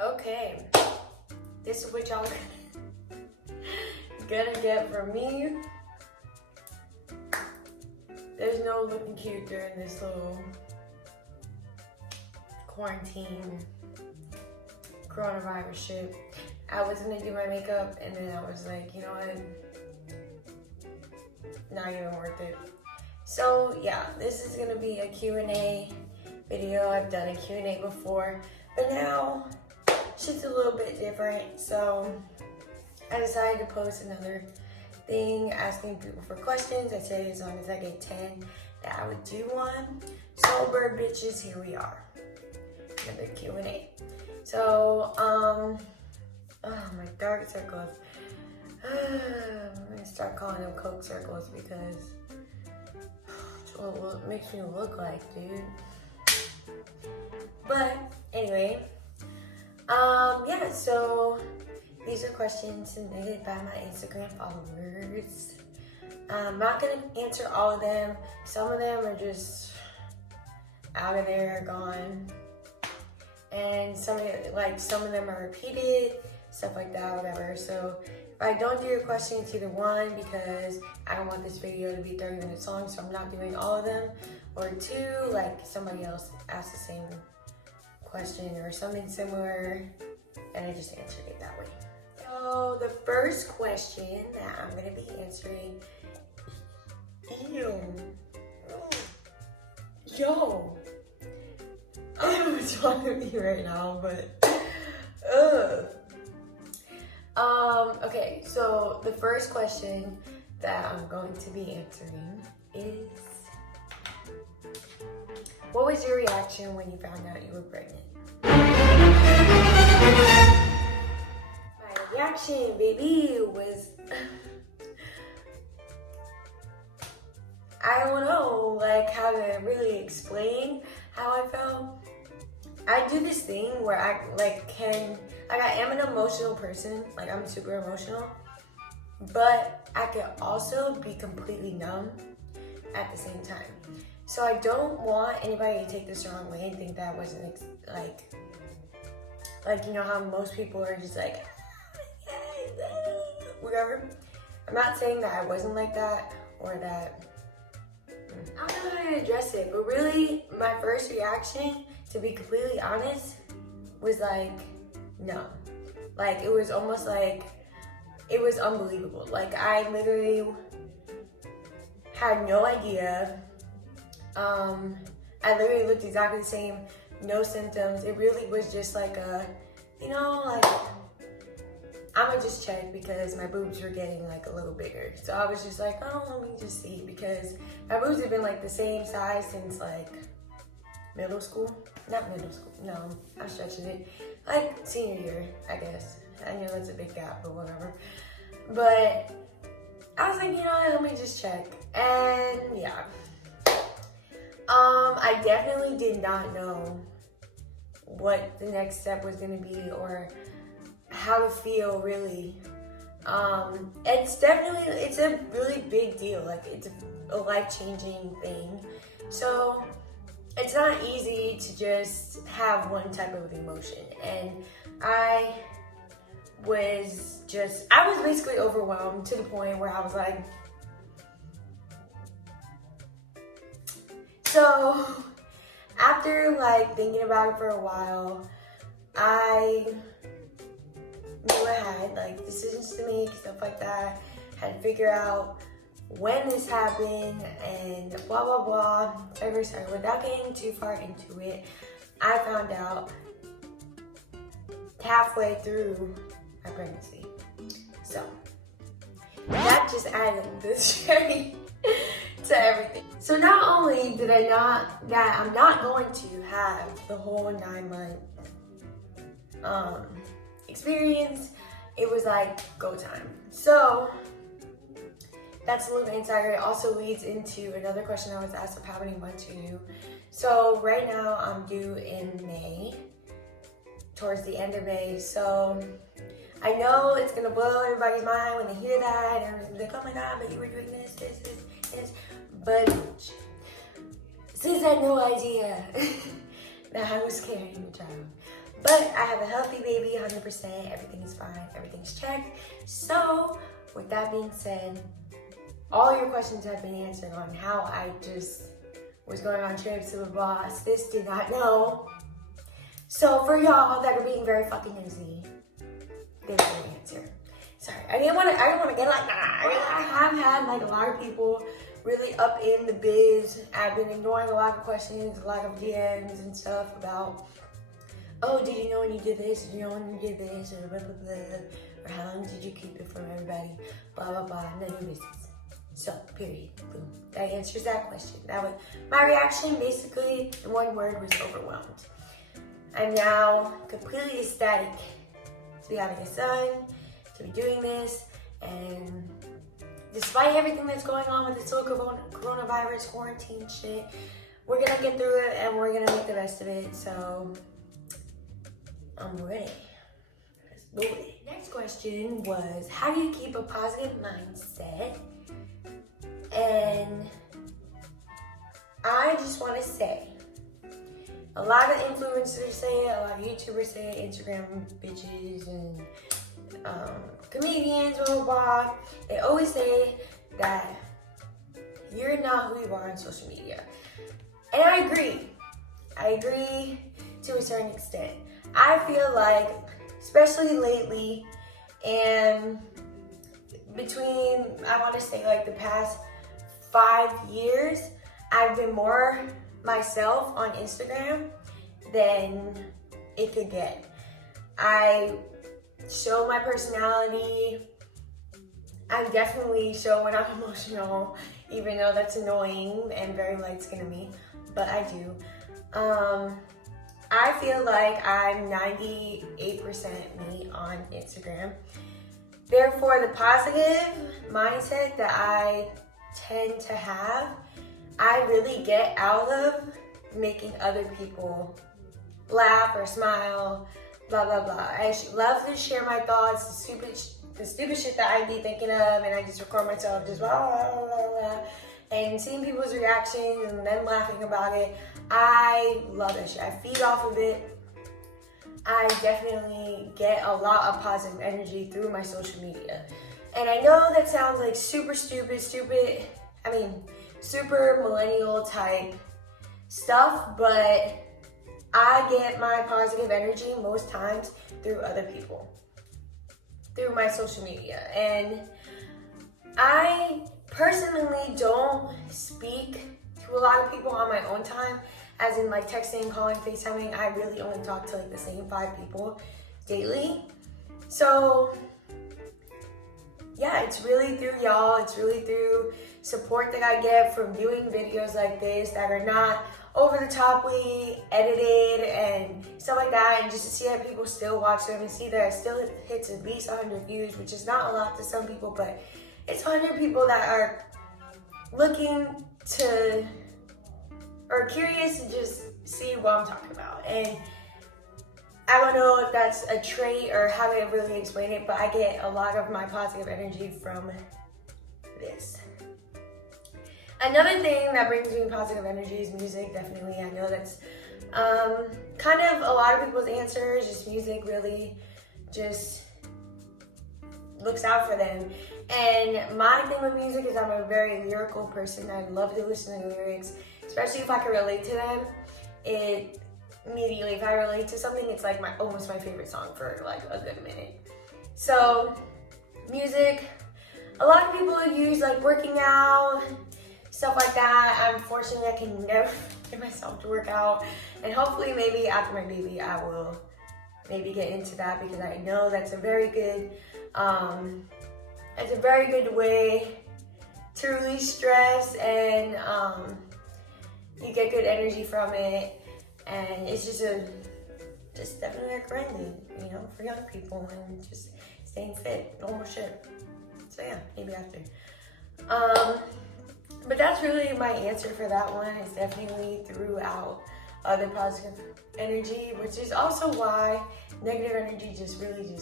Okay, this is what y'all gonna get from me. There's no looking cute during this little quarantine coronavirus shit. I was gonna do my makeup and then I was like, you know what? Not even worth it. So yeah, this is gonna be a Q&A video. I've done a Q&A before, but now shit's a little bit different. So I decided to post another thing asking people for questions. I said as long as I get 10 that I would do one. So bird bitches, here we are. Another Q&A. So oh my dark circles. I'm gonna start calling them coke circles because it's what it makes me look like, dude. But anyway, yeah, so these are questions submitted by my Instagram followers. I'm not gonna answer all of them. Some of them are just out of there, gone. And some of them are repeated, stuff like that, whatever. So if I don't do your question, it's either one, because I don't want this video to be 30 minutes long, so I'm not doing all of them, or two, like somebody else asked the same question or something similar, and I just answered it that way. So the first question that I'm gonna be answering, yo, I don't know what's wrong with me right now, but okay, so the first question that I'm going to be answering is, what was your reaction when you found out you were pregnant? My reaction, baby, was I don't know, like, how to really explain how I felt. I do this thing where I I am an emotional person, like I'm super emotional, but I can also be completely numb at the same time. So I don't want anybody to take this the wrong way and think that I wasn't like you know how most people are just like, whatever. I'm not saying that I wasn't like that or that, I don't know how to address it, but really my first reaction, to be completely honest, was like, no. Like, it was almost like, it was unbelievable. Like, I literally had no idea. I literally looked exactly the same, no symptoms. It really was just like a, you know, like, I'm gonna just check because my boobs were getting like a little bigger. So I was just like, oh, let me just see, because my boobs have been like the same size since like middle school. Not middle school, no, I'm stretching it. Like senior year, I guess. I know that's a big gap, but whatever. But I was like, you know what, let me just check. And yeah. I definitely did not know what the next step was gonna be or how to feel, really. It's a really big deal. Like, it's a life-changing thing. So it's not easy to just have one type of emotion. And I was basically overwhelmed to the point where I was like, so after like thinking about it for a while, I knew I had like decisions to make, stuff like that. Had to figure out when this happened and blah blah blah. So without getting too far into it, I found out halfway through my pregnancy. So that just added this cherry to everything. So not only did I'm not going to have the whole 9-month experience, it was like go time. So that's a little bit insider. It also leads into another question I was asked of how many months are you. So right now I'm due in May, towards the end of May. So I know it's gonna blow everybody's mind when they hear that, and everyone's like, oh my God, but you were doing this. But since I had no idea that I was carrying a child, But I have a healthy baby, 100%. Everything is fine. Everything's checked. So, with that being said, all your questions have been answered on how I just was going on trips to a boss. This did not know. So, for y'all that are being very fucking nosy, there's an answer. Sorry, I didn't want to get like that. I have had like a lot of people really up in the biz. I've been ignoring a lot of questions, a lot of DMs and stuff about, oh, did you know when you did this? Did you know when you did this? Or blah, blah, blah. Or how long did you keep it from everybody? Blah, blah, blah. None of your business. So, period. Boom. That answers that question. That was my reaction. Basically, in one word, was overwhelmed. I'm now completely ecstatic to be having a son, to be doing this, and despite everything that's going on with this whole coronavirus quarantine shit, we're gonna get through it and we're gonna make the best of it. So I'm ready. Let's do it. Next question was, how do you keep a positive mindset? And I just want to say, a lot of influencers say it, a lot of YouTubers say it, Instagram bitches and comedians, blah, blah, blah. They always say that you're not who you are on social media. And I agree. I agree to a certain extent. I feel like, especially lately, and between, I want to say like the past 5 years, I've been more myself on Instagram than it could get. I show my personality. I definitely show when I'm emotional, even though that's annoying and very light-skinned of me, but I do. I feel like I'm 98% me on Instagram. Therefore, the positive mindset that I tend to have, I really get out of making other people laugh or smile, blah, blah, blah. I love to share my thoughts, the stupid shit that I be thinking of, and I just record myself just blah, blah, blah, blah, blah. And seeing people's reactions and them laughing about it, I love that shit. I feed off of it. I definitely get a lot of positive energy through my social media. And I know that sounds like super millennial type stuff, but I get my positive energy most times through other people, through my social media. And I personally don't speak to a lot of people on my own time, as in like texting, calling, FaceTiming. I really only talk to like the same 5 people daily. So yeah, it's really through y'all. It's really through support that I get from doing videos like this that are not over the toply edited and stuff like that, and just to see that people still watch them and see that it still hits at least 100 views, which is not a lot to some people, but it's 100 people that are looking to or curious to just see what I'm talking about. And I don't know if that's a trait or how to really explain it, but I get a lot of my positive energy from this. Another thing that brings me positive energy is music, definitely. I know that's kind of a lot of people's answers, just music really just looks out for them. And my thing with music is I'm a very lyrical person. I love to listen to lyrics, especially if I can relate to them. It immediately, if I relate to something, it's like almost my favorite song for like a good minute. So music, a lot of people use like working out, stuff like that. Unfortunately, I can never get myself to work out, and hopefully maybe after my baby I will maybe get into that, because I know that's a very good way to release stress, and you get good energy from it, and it's just definitely recommended, you know, for young people and just staying fit, normal shit. So yeah, maybe after. But that's really my answer for that one. It's definitely throughout the positive energy, which is also why negative energy just really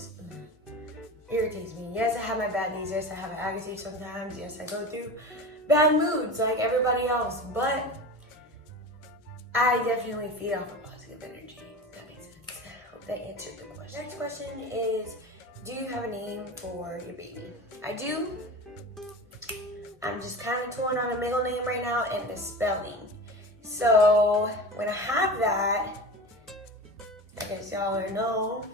irritates me. Yes, I have my bad days. Yes, I have an attitude sometimes. Yes, I go through bad moods like everybody else, but I definitely feed off of positive energy. If that makes sense. that answered the question. Next question is, do you have a name for your baby? I do. I'm just kind of torn on a middle name right now and the spelling. So when I have that, I guess y'all already know,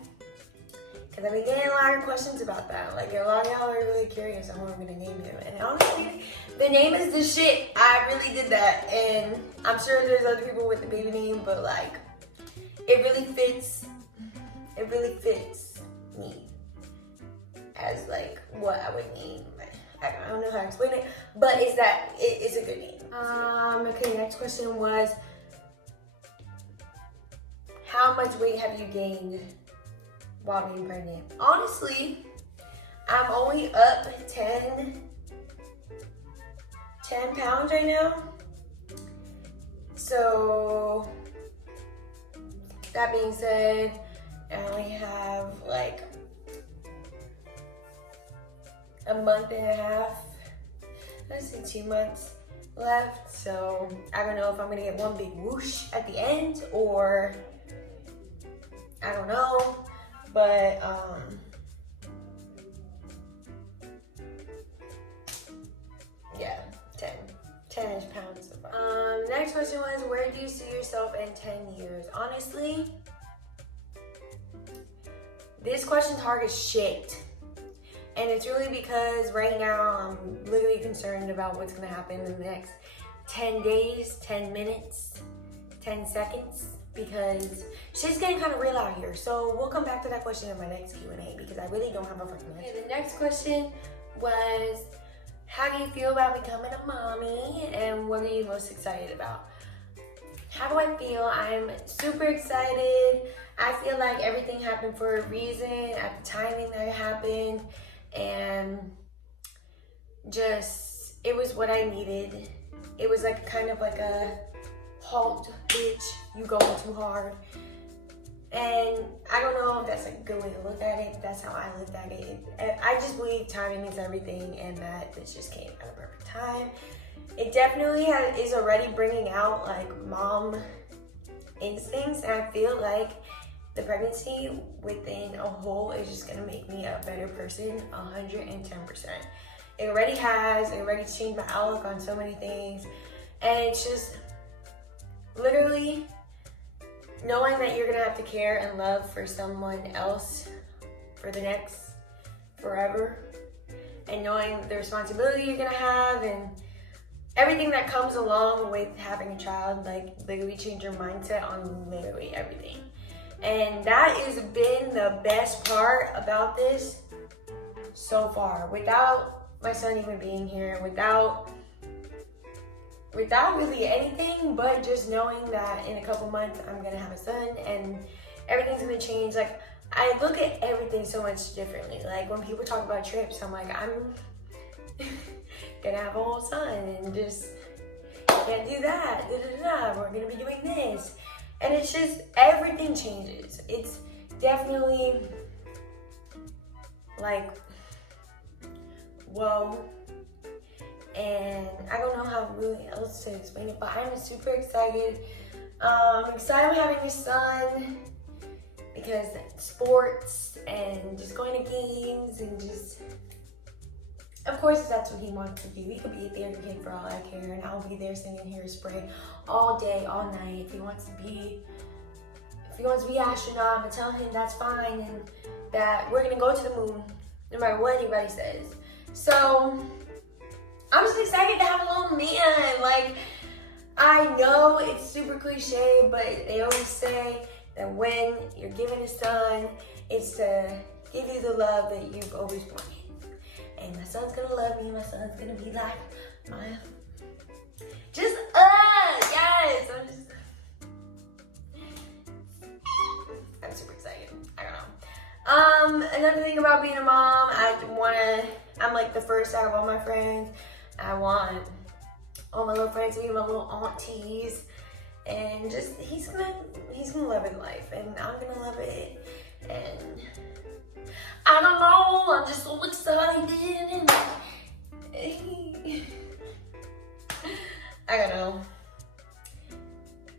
because I've been getting a lot of questions about that. Like, a lot of y'all are really curious on what I'm gonna name him. And honestly, the name is the shit. I really did that. And I'm sure there's other people with the baby name, but like, it really fits me as like what I would name. I don't know how to explain it, but it's a good name. Okay, next question was, how much weight have you gained while being pregnant? Honestly, I'm only up 10 pounds right now. So that being said, I only have like a month and a half, let's say 2 months left. So I don't know if I'm gonna get one big whoosh at the end, or I don't know, but yeah, 10-ish pounds so far. Next question was, where do you see yourself in 10 years? Honestly, this question's hard as shit. And it's really because right now I'm literally concerned about what's gonna happen in the next 10 days, 10 minutes, 10 seconds, because shit's getting kind of real out here. So we'll come back to that question in my next Q&A, because I really don't have a fucking answer. Okay, the next question was, how do you feel about becoming a mommy, and what are you most excited about? How do I feel? I'm super excited. I feel like everything happened for a reason at the timing that it happened, and just, it was what I needed. It was like kind of like a halt, bitch, you going too hard. And I don't know if that's a good way to look at it, but that's how I looked at it. I just believe timing is everything, and that this just came at a perfect time. It definitely is already bringing out like mom instincts, and I feel like the pregnancy within a whole is just gonna make me a better person, 110%. It already has, it already changed my outlook on so many things, and it's just literally knowing that you're gonna have to care and love for someone else for the next forever, and knowing the responsibility you're gonna have and everything that comes along with having a child, like literally change your mindset on literally everything. And that has been the best part about this so far. Without my son even being here, without really anything, but just knowing that in a couple months I'm gonna have a son and everything's gonna change. Like, I look at everything so much differently. Like, when people talk about trips, I'm like, I'm gonna have a whole son and just can't do that. We're gonna be doing this. And it's just, everything changes. It's definitely like, whoa. And I don't know how really else to explain it, but I'm super excited. I'm excited I'm having a son, because sports and just going to games and just, of course, if that's what he wants to do. He could be a theater kid for all I care, and I'll be there singing Hairspray all day, all night. If he wants to be astronaut, I'm gonna tell him that's fine, and that we're gonna go to the moon, no matter what anybody says. So I'm just excited to have a little man. Like, I know it's super cliche, but they always say that when you're given a son, it's to give you the love that you've always wanted. And my son's gonna love me. My son's gonna be like my, just yes. I'm super excited. I don't know. Another thing about being a mom, I'm like the first out of all my friends. I want all my little friends to be my little aunties, and just he's gonna love his life, and I'm gonna love it, and I don't know, I'm just so excited, and I don't know.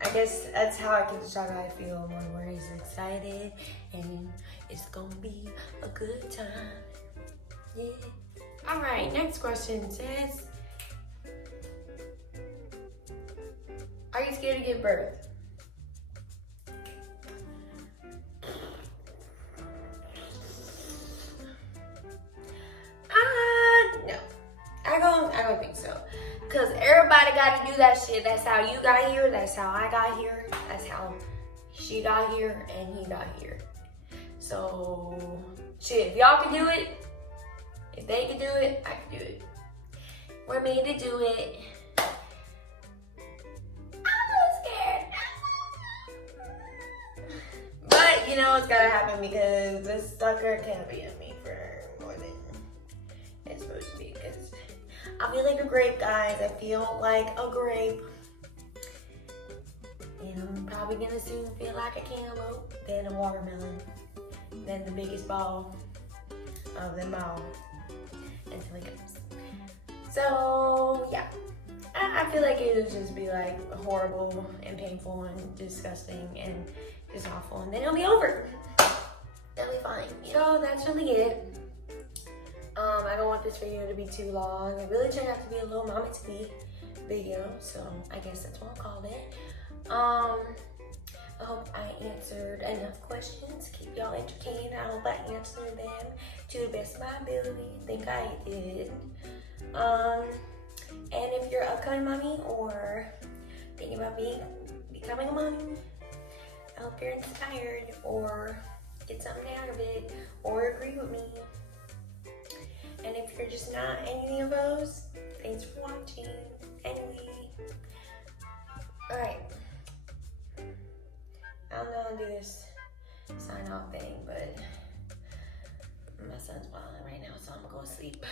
I guess that's how I can describe how I feel. One word is excited, and it's gonna be a good time. Yeah. All right, next question says, are you scared to give birth? No. I don't think so. Cause everybody gotta do that shit. That's how you got here, that's how I got here, that's how she got here and he got here. So shit, if y'all can do it, if they can do it, I can do it. We're made to do it. I'm so scared. But you know it's gotta happen because this sucker can't be in me for more than it's supposed to be. Because I feel like a grape, guys. I feel like a grape. And I'm probably gonna soon feel like a cantaloupe, then a watermelon, then the biggest ball of them all until it comes. So yeah, I feel like it would just be like horrible and painful and disgusting and just awful, and then it'll be over. It'll be fine. You know, that's really it. I don't want this video to be too long. It really turned out to be a little mama tea video, so I guess that's what I'll call it. I hope I answered enough questions. Keep y'all entertained. I hope I answered them to the best of my ability. I think I did. And if you're an upcoming mommy or thinking about becoming a mommy, I hope you're inspired or get something out of it or agree with me. And if you're just not any of those, thanks for watching. Anyway, alright. I don't know how to do this sign off thing, but my son's wilding right now, so I'm gonna go to sleep.